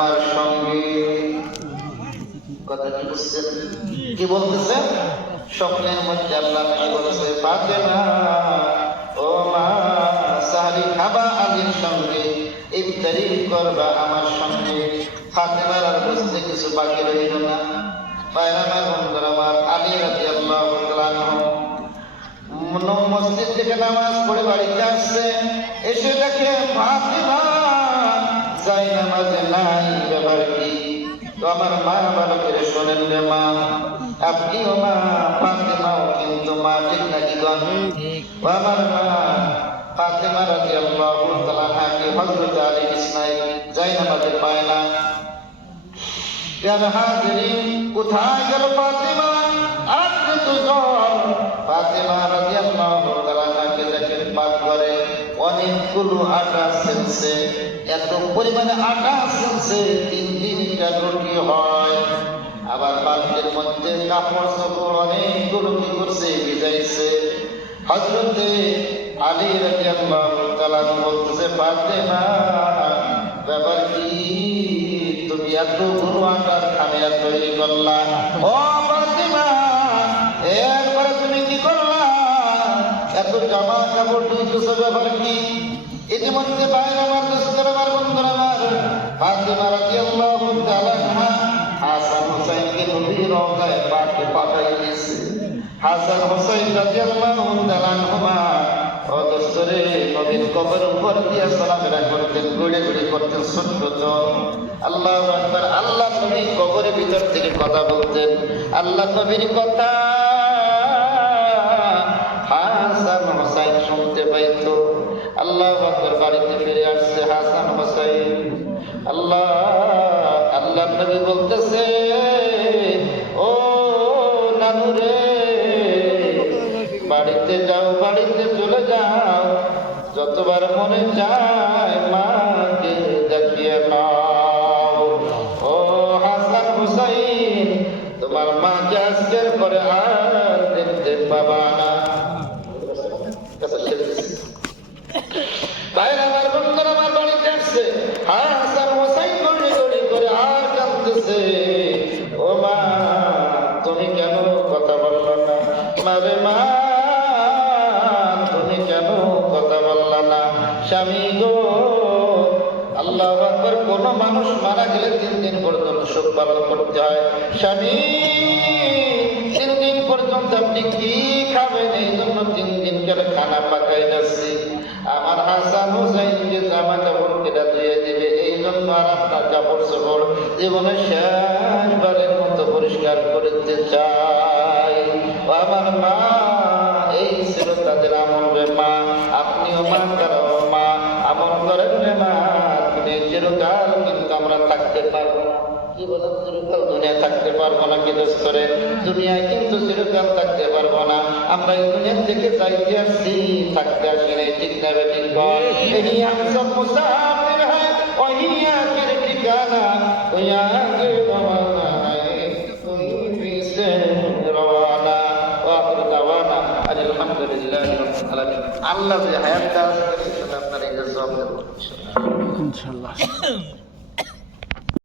আমার সঙ্গে। কথা কি বুঝছেন কি বলতেছে? স্বপ্নের মধ্যে আল্লাহ কি বলছে? ফাতেমা ও মা সাহরি খাবা আলীর সঙ্গে ইফতারি করবা আমার সঙ্গে। ফাতেমার আর বুঝতে কিছু বাকি রইল না। পায়রামার বন্ধুরা আমার আলী রাজি আল্লাহ মসজিদ থেকে নামাজ পড়ে বাড়িতে আসছে। এসে দেখে ফাতেমা যাই নামাজে নাই ব্যাপার কি? তো আমার মা ভালো করে শোনেন রে মা আপনিও মা ফাতেমাও কিন্তু মা ঠিক। নাকি গন আমার মা ফাতেমা রাজি আল্লাহ তালাকে হজরত আলী ইসমাইল যাই নামাজে পায় না। কোথায় গেল ফাতেমা? আপনি অনেকগুলো আটা সেলছে, এত পরিমাণে আটা সেলছে, তিন তিনটা রুটি হয়। আবার পাত্রের মধ্যে কাপড় চাপড় অনেকগুলো কি করছে, ভিজাইছে। হজরতে আলী রাদিয়াল্লাহু তাআলা বলতেছে ফাতেমা ব্যাপার কি? তুমি এত গুরু আটার খামিয়া তৈরি করলা। ও ফাতিমা এরপরে তুমি কি করলা? এত জামা কাপড় ধুইতেছো ব্যাপার কি? ইতিমধ্যে বাইরে আমার দোস্তর আমার বন্ধুর আমার ফাতিমা রাদিয়াল্লাহু তাআলা হাসান হোসেনকে নবীর রওজায় পাকে পাঠাই দিয়েছে। হাসান হোসেন রাদিয়াল্লাহু তাআলা আনহুমা ও দোস্তরে নবীর কবর উপর দিয়া চলাফেরা করতেন গুড়ে গুড়ে করতেন ছোট্ট আল্লাহ আকবার, আল্লাহ নবী কবরের ভিতর থেকে কথা বলতেন। আল্লাহ নবীর কথা হাসান হোসাইন শুনতে পাইতো। আল্লাহ আকবার বাড়িতে ফিরে আসছে হাসান হোসাইন। আল্লাহ আল্লাহ নবী বলতেছে, ও নানু রে, বাড়িতে যাও, বাড়িতে চলে যাও। যতবার মনে চায় মাকে দেখিয়ে নাও। ও হাসান হুসাইন, তোমার মাকে আজকের পরে আর দেখতে পাবা না। আমার আমার আসছে। মা, তুমি কেন কথা বলল মা তুমি কেন কথা বললা না? স্বামী গো, আল্লাহ আকবার, কোন মানুষ মারা গেলে তিন দিন পর্যন্ত শোক পালন করতে হয়। স্বামী, তিন দিন পর্যন্ত আপনি কি খাবেন এই জন্য তিন দিন করে খানা পাকাই যাচ্ছি আমার হাসান হুসাইন যে জামা কাপড় কেটা ধুয়ে দিবে কাপড় চোপড় জীবনে শেষবারের মতো পরিষ্কার করতে চাই। আমার মা, এই ছিল তাদের আমল রে মা। আপনিও মা কারও মা। আমল করেন রে মা, তুমি চিরকাল কিন্তু আমরা থাকতে পারব কি বলেন চিরকাল থাকতে পারব না কি দোষ করে দুনিয়ায় কিন্তু मुसाफिर हैं वही आखिर ठिकाना कोई आगे रवाना है कोई भी से रवाना वाखिर दावाना আলহামদুলিল্লাহ রাব্বিল আলামিন আল্লাহ যে হায়াত দান করেছেন আপনার এই জবাব দেব ইনশাল্লাহ